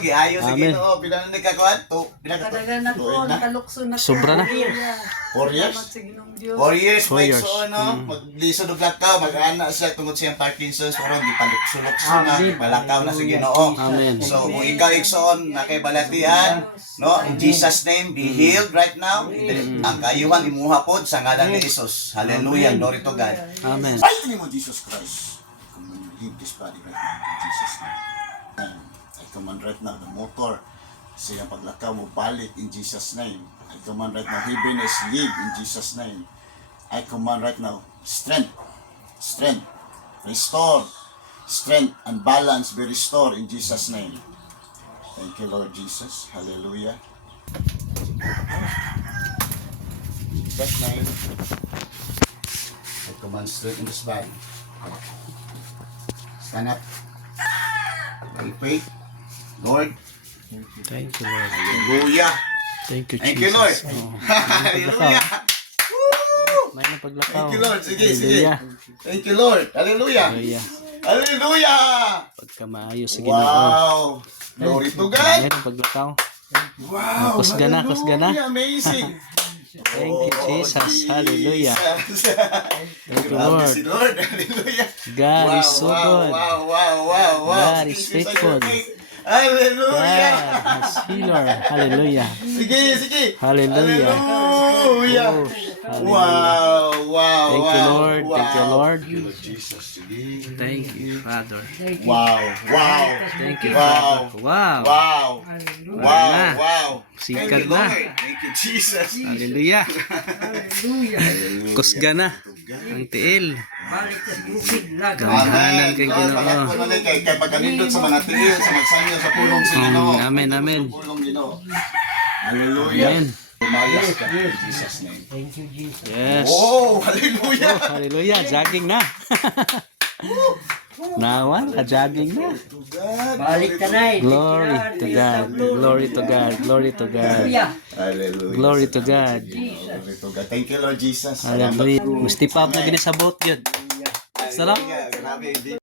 Giayo sa Amen. Ginoo, pila na nagkakuan to. Kadagan na ko, nakalukso na. Sobra na. 4 years? Salamat sa Ginoong Diyos. 4 years, 4 years. so no, maglisod og lakaw, mag-ana siya tungod siyang Parkinson's, pero di palukso-lukso na, balakaw na sa Ginoo. Amen. So, kung ikaw igsoon na kay balatian, no, in Jesus name, be healed right now. Ang kayuhan imuha pod sa ngalan ni Jesus. Hallelujah, glory to God. Amen. Ay, name of Jesus Christ. Come and leave this body right now in Jesus name. I command right now the motor sa iyang paglakaw mo balik in Jesus name. I command right now heaviness leave in Jesus name. I command right now strength, restore, strength and balance be restored in Jesus name. Thank you, Lord Jesus. Hallelujah. Jesus name. I command strength in this body. Stand up. Pray. Lord. Thank you, Lord. Hallelujah. Thank you, Jesus. Thank you, Lord. Oh, Hallelujah. Woo! may napaglakaw. Thank you, Lord. Sige, sige. Hallelujah. Thank you, Lord. Hallelujah. Hallelujah. Hallelujah. Pagka maayos sa Ginoo. Wow. Glory to God. May napaglakaw. Wow. Kusga na, kusga na. Hallelujah. Amazing. Thank you, Jesus. Hallelujah. Jesus. Thank you, Grabe Lord. si Lord. Hallelujah. God is so good. Wow. God is faithful. Hallelujah. God is healer. Hallelujah. Sige. Hallelujah. Hallelujah. Oh, hallelujah. Wow. Thank you, Lord. Thank you, Lord. Jesus. Sige. Thank you, Father. Wow. Thank you, Wow. Father. Wow. Wow. Na. Wow. Sikat Thank you, na. Lord. Thank you, Jesus. Hallelujah. Kusga na. Ang tiil. Ganahanan kay Ginoo. Kay pagkanindot sa mga tiil, sa magsanyo, sa pulong sa Ginoo. Amen, amen. Pulong Ginoo. Hallelujah. Amen. Umayas ka in Jesus name. Yes. Oh, hallelujah. Oh, hallelujah. Jogging na. Nawan, jogging na. Balik ka na eh. Glory to God. Glory to God. Glory to God. Hallelujah. Glory to God. Glory to God. Thank you, Lord Jesus. Hallelujah. Gusti pa na gini sa boat yun. Sarap. Hallelujah. Grabe.